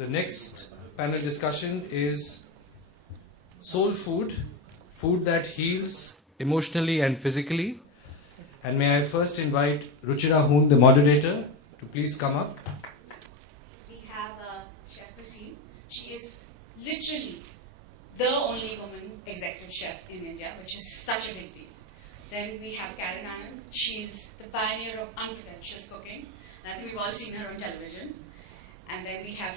The next panel discussion is soul food, food that heals emotionally and physically. And may I first invite Ruchira Hoon, the moderator, to please come up. We have Chef Naseem. She is literally the only woman executive chef in India, which is such a big deal. Then we have Karen Anand. She's the pioneer of unpretentious cooking. And I think we've all seen her on television. And then we have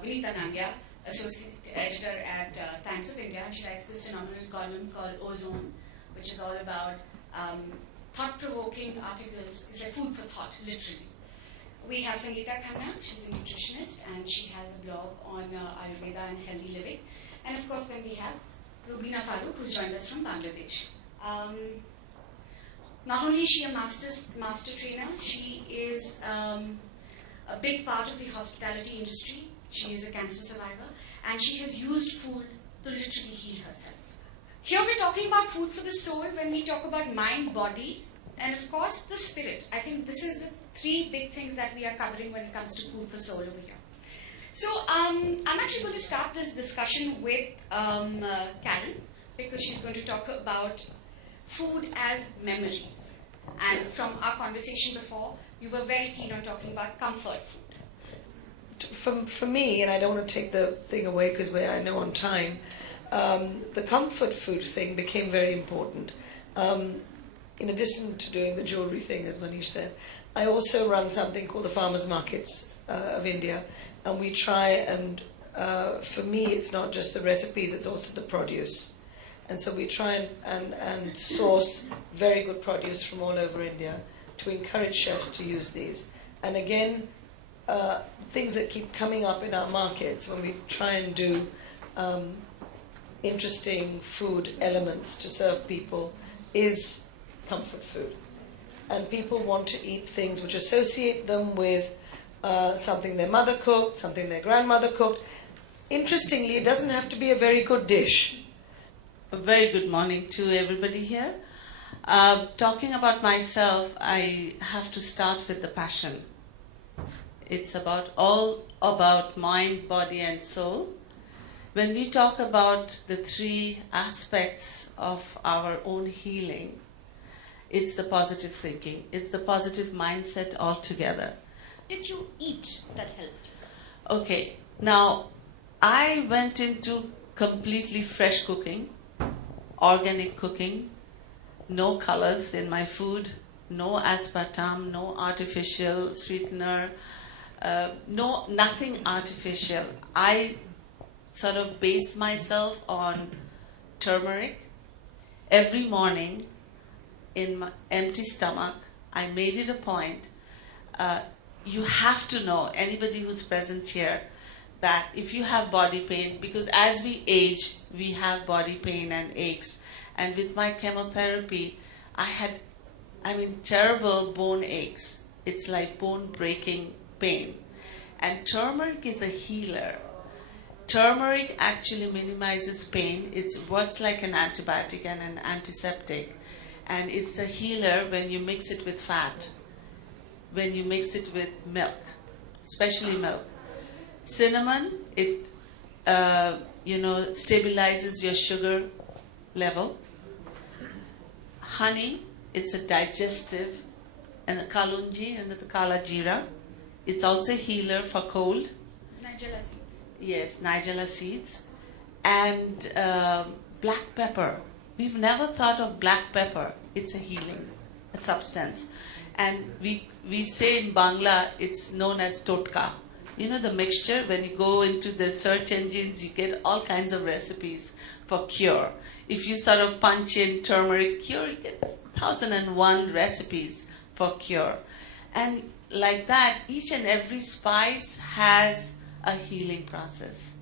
Vinita Nangia, associate editor at Times of India. She writes this phenomenal column called Ozone, which is all about thought-provoking articles. It's like food for thought, literally. We have Sangeeta Khanna. She's a nutritionist, and she has a blog on Ayurveda and healthy living. And of course, then we have Rubina Farooq, who's joined us from Bangladesh. Not only is she a master trainer, she is a big part of the hospitality industry. She is a cancer survivor, and she has used food to literally heal herself. Here we're talking about food for the soul when we talk about mind, body, and of course the spirit. I think this is the three big things that we are covering when it comes to food for soul over here. So I'm actually going to start this discussion with Karen, because she's going to talk about food as memories. And from our conversation before, you were very keen on talking about comfort food. For me, and I don't want to take the thing away because I know on time, the comfort food thing became very important. In addition to doing the jewelry thing, as Manish said, I also run something called the Farmers Markets of India, and we try and, for me, it's not just the recipes, it's also the produce. And so we try and source very good produce from all over India to encourage chefs to use these. And again, things that keep coming up in our markets when we try and do interesting food elements to serve people is comfort food. And people want to eat things which associate them with something their mother cooked, something their grandmother cooked. Interestingly, it doesn't have to be a very good dish. A very good morning to everybody here. Talking about myself, I have to start with the passion. It's all about mind, body, and soul. When we talk about the three aspects of our own healing, it's the positive thinking, it's the positive mindset altogether. Did you eat that helped? Okay, now I went into completely fresh cooking, organic cooking, no colors in my food, no aspartame, no artificial sweetener, nothing artificial. I sort of based myself on turmeric. Every morning, in my empty stomach, I made it a point. You have to know, anybody who's present here, that if you have body pain, because as we age, we have body pain and aches. And with my chemotherapy, I had, terrible bone aches. It's like bone-breaking pain. And turmeric is a healer. Turmeric actually minimizes pain. It works like an antibiotic and an antiseptic. And it's a healer when you mix it with fat, when you mix it with milk, especially milk. Cinnamon, it stabilizes your sugar level. Honey, it's a digestive, and kalunji and the kala jeera. It's also a healer for cold. Nigella seeds. Yes, Nigella seeds. And black pepper. We've never thought of black pepper. It's a healing, a substance. And we say in Bangla, it's known as totka. You know the mixture, when you go into the search engines, you get all kinds of recipes for cure. If you sort of punch in turmeric cure, you get 1,001 recipes for cure. And like that, each and every spice has a healing process.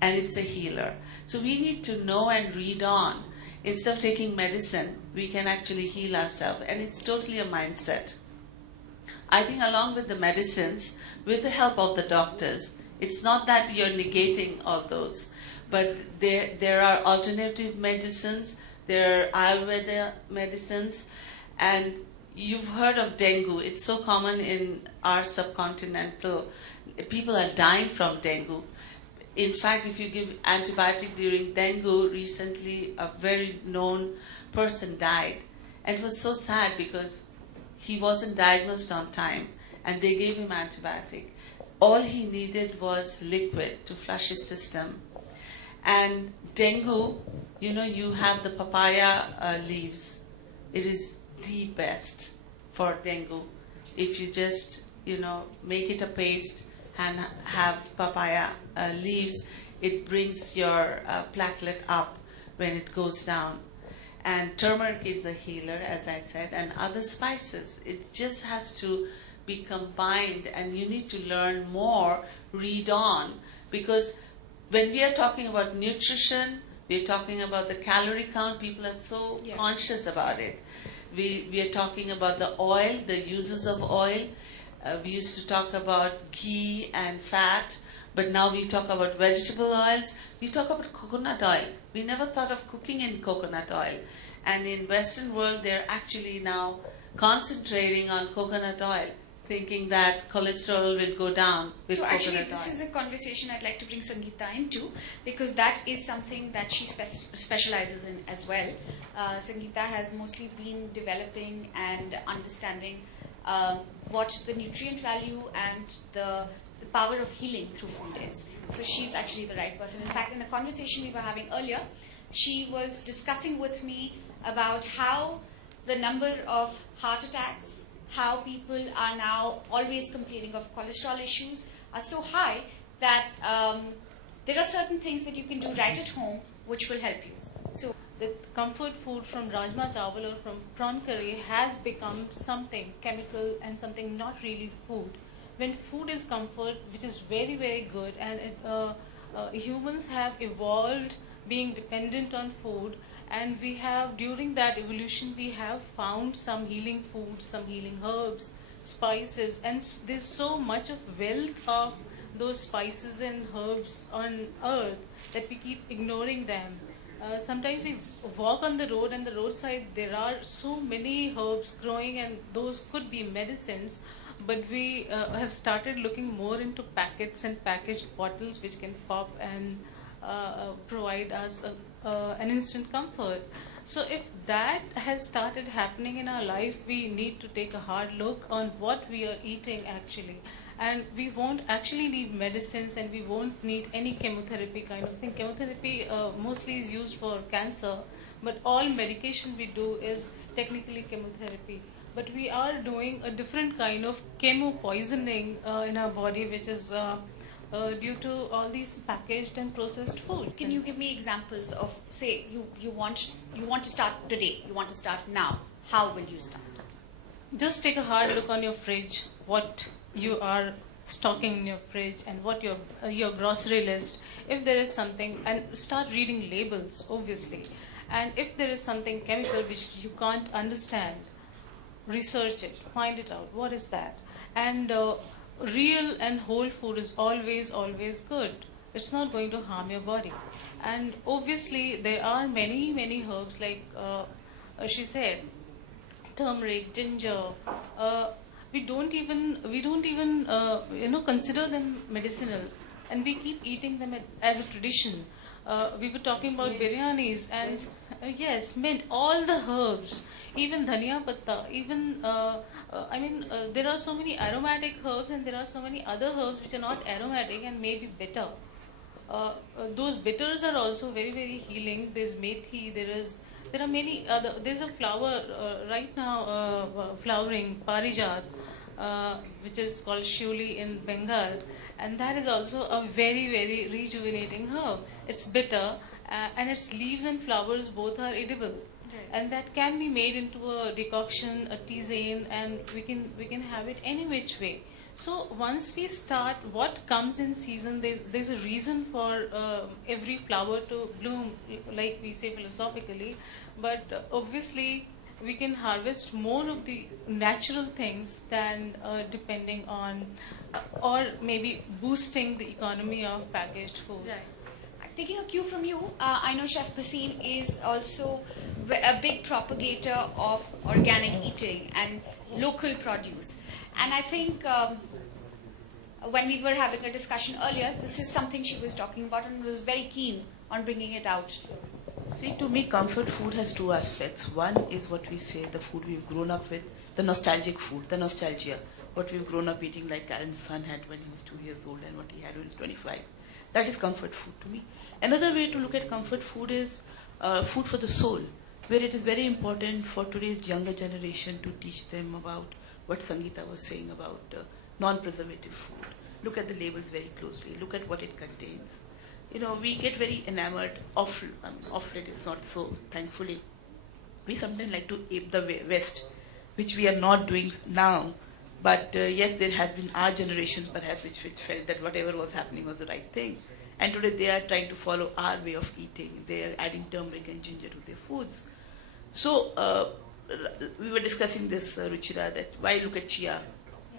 And it's a healer. So we need to know and read on. Instead of taking medicine, we can actually heal ourselves. And it's totally a mindset. I think along with the medicines, with the help of the doctors, it's not that you're negating all those, but there are alternative medicines, there are Ayurveda medicines, and you've heard of dengue. It's so common in our subcontinental people are dying from dengue. In fact, if you give antibiotic during dengue, recently a very known person died. And it was so sad because he wasn't diagnosed on time and they gave him antibiotic. All he needed was liquid to flush his system. And dengue, you have the papaya leaves. It is the best for dengue. If you just, make it a paste and have papaya leaves, it brings your platelet up when it goes down. And turmeric is a healer, as I said, and other spices. It just has to be combined, and you need to learn more, read on, because when we are talking about nutrition, we are talking about the calorie count. People are so conscious about it. We are talking about the oil, the uses of oil. We used to talk about ghee and fat, but now we talk about vegetable oils. We talk about coconut oil. We never thought of cooking in coconut oil. And in Western world, they're actually now concentrating on coconut oil, thinking that cholesterol will go down with coconut oil. So actually, this is a conversation I'd like to bring Sangeeta into, because that is something that she specializes in as well. Sangeeta has mostly been developing and understanding what the nutrient value and the power of healing through food is. So she's actually the right person. In fact, in a conversation we were having earlier, she was discussing with me about how the number of heart attacks, how people are now always complaining of cholesterol issues are so high that there are certain things that you can do right at home which will help you. So the comfort food from Rajma Chawal or from prawn curry has become something chemical and something not really food. When food is comfort, which is very, very good, and humans have evolved being dependent on food, and we have, during that evolution, we have found some healing foods, some healing herbs, spices, and there's so much of wealth of those spices and herbs on earth that we keep ignoring them. Sometimes we walk on the road, and the roadside there are so many herbs growing, and those could be medicines, but we have started looking more into packets and packaged bottles which can pop and provide us an instant comfort. So if that has started happening in our life, we need to take a hard look on what we are eating actually. And we won't actually need medicines, and we won't need any chemotherapy kind of thing. Chemotherapy mostly is used for cancer, but all medication we do is technically chemotherapy. But we are doing a different kind of chemo poisoning in our body, which is due to all these packaged and processed food. can you give me examples of, say, you want to start today, you want to start now. How will you start? Just take a hard look on your fridge, what you are stocking in your fridge, and what your grocery list. If there is something, and start reading labels, obviously. And if there is something chemical which you can't understand, research it, find it out. What is that? And real and whole food is always, always good. It's not going to harm your body. And obviously, there are many, many herbs, like she said, turmeric, ginger. We don't even consider them medicinal, and we keep eating them as a tradition. We were talking about biryanis, and yes, mint, all the herbs, even dhania patta, even there are so many aromatic herbs, and there are so many other herbs which are not aromatic and may be bitter. Those bitters are also very, very healing. There's methi, there are many other. There's a flower right now flowering, parijat, which is called Shuli in Bengal, and that is also a very, very rejuvenating herb. It's bitter, and its leaves and flowers both are edible, and that can be made into a decoction, a tisane, and we can have it any which way. So once we start, what comes in season, there's a reason for every flower to bloom, like we say philosophically, but obviously we can harvest more of the natural things than depending on or maybe boosting the economy of packaged food. Right. Taking a cue from you, I know Chef Bhasin is also a big propagator of organic eating and local produce. And I think when we were having a discussion earlier, this is something she was talking about and was very keen on bringing it out. See, to me, comfort food has two aspects. One is what we say, the food we've grown up with, the nostalgic food, the nostalgia, what we've grown up eating, like Karen's son had when he was 2 years old and what he had when he was 25. That is comfort food to me. Another way to look at comfort food is food for the soul, where it is very important for today's younger generation to teach them about what Sangeeta was saying about non-preservative food. Look at the labels very closely. Look at what it contains. You know, we get very enamored of late is not so, thankfully. We sometimes like to ape the West, which we are not doing now. But yes, there has been our generation perhaps which felt that whatever was happening was the right thing. And today they are trying to follow our way of eating. They are adding turmeric and ginger to their foods. So we were discussing this, Ruchira, that why look at chia?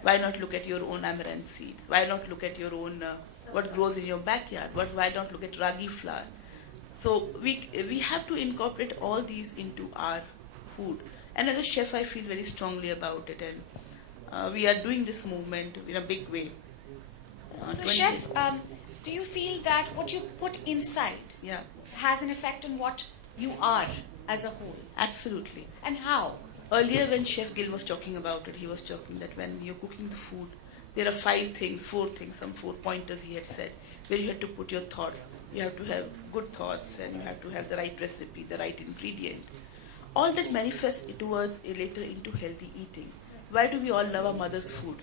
Why not look at your own amaranth seed? Why not look at your own what grows in your backyard? Why not look at ragi flour? So we have to incorporate all these into our food. And as a chef, I feel very strongly about it, and we are doing this movement in a big way. So, Chef, do you feel that what you put inside Yeah, has an effect on what you are as a whole? absolutely. And how? Earlier when Chef Gill was talking about it, he was talking that when you're cooking the food, there are 5 things, 4 things, some 4 pointers he had said, where you have to put your thoughts. You have to have good thoughts and you have to have the right recipe, the right ingredient. All that manifests towards later into healthy eating. Why do we all love our mother's food?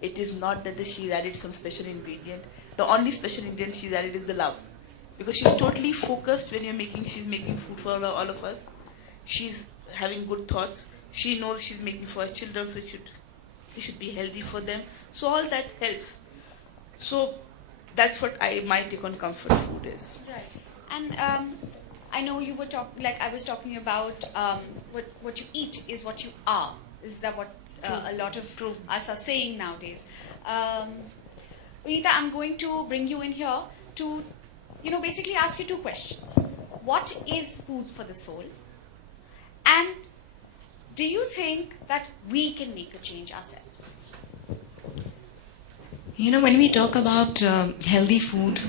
It is not that she's added some special ingredient. The only special ingredient she's added is the love. Because she's totally focused when she's making food for all of us. She's having good thoughts. She knows she's making for her children, so it should be healthy for them. So all that helps. So that's what my take on comfort food is. Right. And I know you were I was talking about what you eat is what you are. Is that what a lot of us are saying nowadays? Unita, I'm going to bring you in here to, basically ask you 2 questions. What is food for the soul? And do you think that we can make a change ourselves? When we talk about healthy food,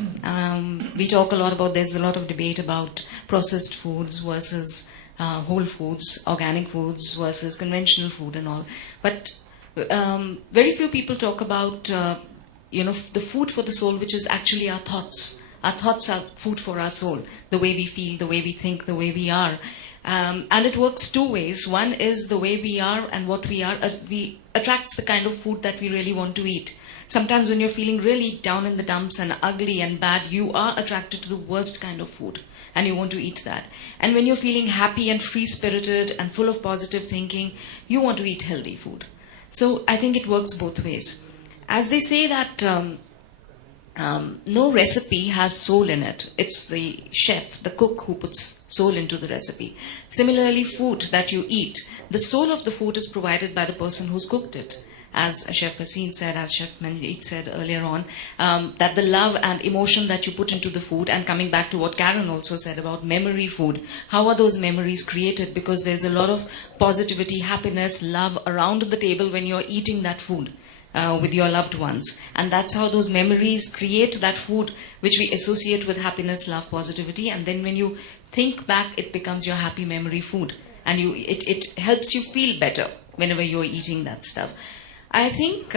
we talk a lot about, there's a lot of debate about processed foods versus whole foods, organic foods versus conventional food and all. But very few people talk about, the food for the soul, which is actually our thoughts. Our thoughts are food for our soul, the way we feel, the way we think, the way we are. And it works 2 ways. One is the way we are and what we are, we attracts the kind of food that we really want to eat. Sometimes when you're feeling really down in the dumps and ugly and bad, you are attracted to the worst kind of food and you want to eat that. And when you're feeling happy and free-spirited and full of positive thinking, you want to eat healthy food. So I think it works both ways. As they say that no recipe has soul in it. It's the chef, the cook, who puts soul into the recipe. Similarly, food that you eat, the soul of the food is provided by the person who's cooked it. As Chef Hasin said, as Chef Manjeet said earlier on, that the love and emotion that you put into the food, and coming back to what Karen also said about memory food, how are those memories created? Because there's a lot of positivity, happiness, love around the table when you're eating that food with your loved ones. And that's how those memories create that food which we associate with happiness, love, positivity. And then when you think back, it becomes your happy memory food. And it helps you feel better whenever you're eating that stuff. I think,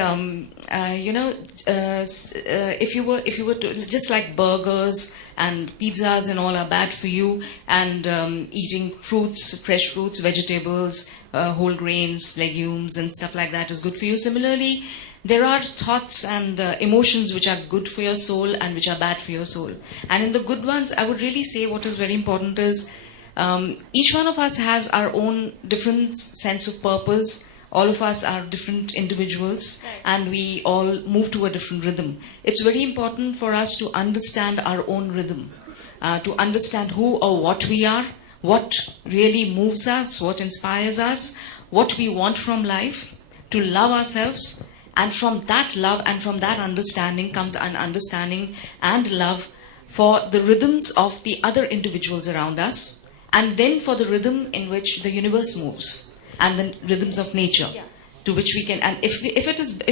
if you were to, just like burgers and pizzas and all are bad for you, and eating fruits, fresh fruits, vegetables, whole grains, legumes and stuff like that is good for you. Similarly, there are thoughts and emotions which are good for your soul and which are bad for your soul. And in the good ones, I would really say what is very important is each one of us has our own different sense of purpose. All of us are different individuals, and we all move to a different rhythm. It's very important for us to understand our own rhythm, to understand who or what we are, what really moves us, what inspires us, what we want from life, to love ourselves. And from that love and from that understanding comes an understanding and love for the rhythms of the other individuals around us, and then for the rhythm in which the universe moves, and the rhythms of nature. Yeah. to which we can, and if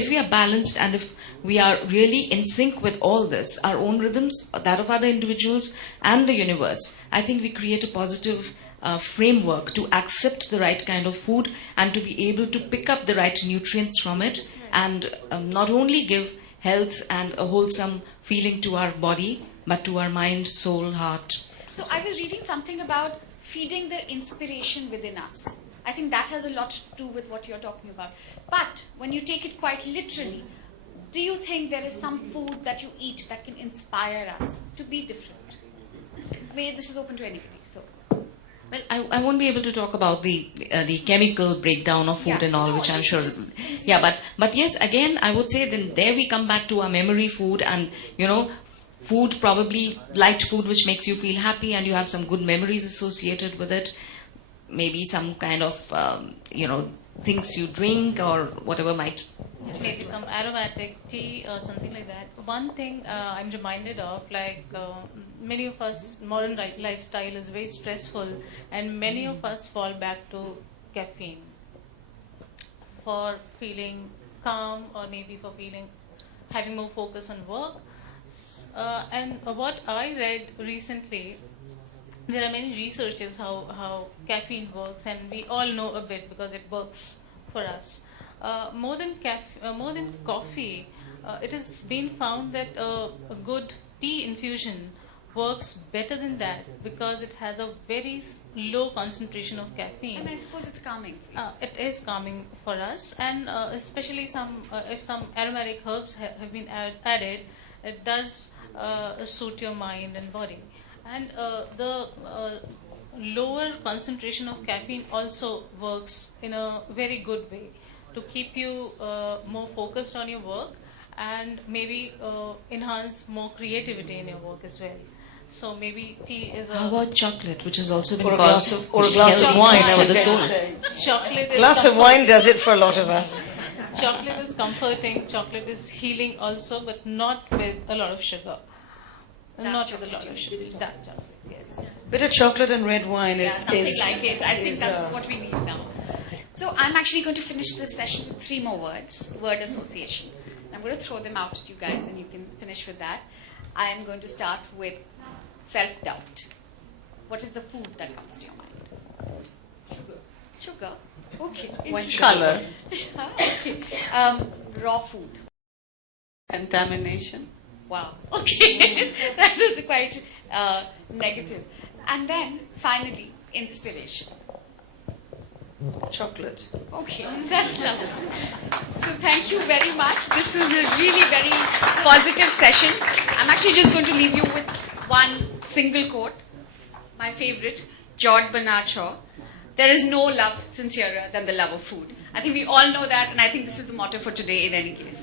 we are balanced and if we are really in sync with all this, our own rhythms, that of other individuals and the universe, I think we create a positive framework to accept the right kind of food and to be able to pick up the right nutrients from it and not only give health and a wholesome feeling to our body, but to our mind, soul, heart. So I was reading something about feeding the inspiration within us. I think that has a lot to do with what you're talking about. But when you take it quite literally, do you think there is some food that you eat that can inspire us to be different? I mean, this is open to anybody. So. Well, I won't be able to talk about the chemical breakdown of food Yeah. and all, No, which I'm just- sure. just- Yeah, but yes, again, I would say then there we come back to our memory food and, food, probably light food which makes you feel happy and you have some good memories associated with it. Maybe some kind of, things you drink or whatever might. Maybe some aromatic tea or something like that. One thing I'm reminded of, many of us, modern lifestyle is very stressful, and many of us fall back to caffeine for feeling calm or maybe for having more focus on work. And what I read recently, there are many researches how caffeine works, and we all know a bit because it works for us. More than coffee, it has been found that a good tea infusion works better than that because it has a very low concentration of caffeine. And I suppose it's calming. It is calming for us, and especially if some aromatic herbs have been added, it does suit your mind and body. And the lower concentration of caffeine also works in a very good way to keep you more focused on your work and maybe enhance more creativity in your work as well. So maybe tea is How about chocolate, which has also been Or a called glass of wine, I for would the soul. say. chocolate. A glass of wine does it for a lot of us. Chocolate is comforting. Chocolate is healing also, but not with a lot of sugar. Not with a lot of sugar. Dark chocolate, yes. Bit of chocolate and red wine Yeah, is something is like it. I think is, that's what we need now. So I'm actually going to finish this session with 3 more words, word association. I'm going to throw them out at you guys and you can finish with that. I am going to start with self-doubt. What is the food that comes to your mind? Sugar. Okay. Interesting. Color. Okay. Raw food. Contamination. Wow. Okay. That is quite negative. And then finally, inspiration. chocolate. Okay, that's lovely. So thank you very much. This is a really very positive session. I'm actually just going to leave you with one single quote, my favorite, George Bernard Shaw. There is no love sincerer than the love of food. I think we all know that, and I think this is the motto for today in any case.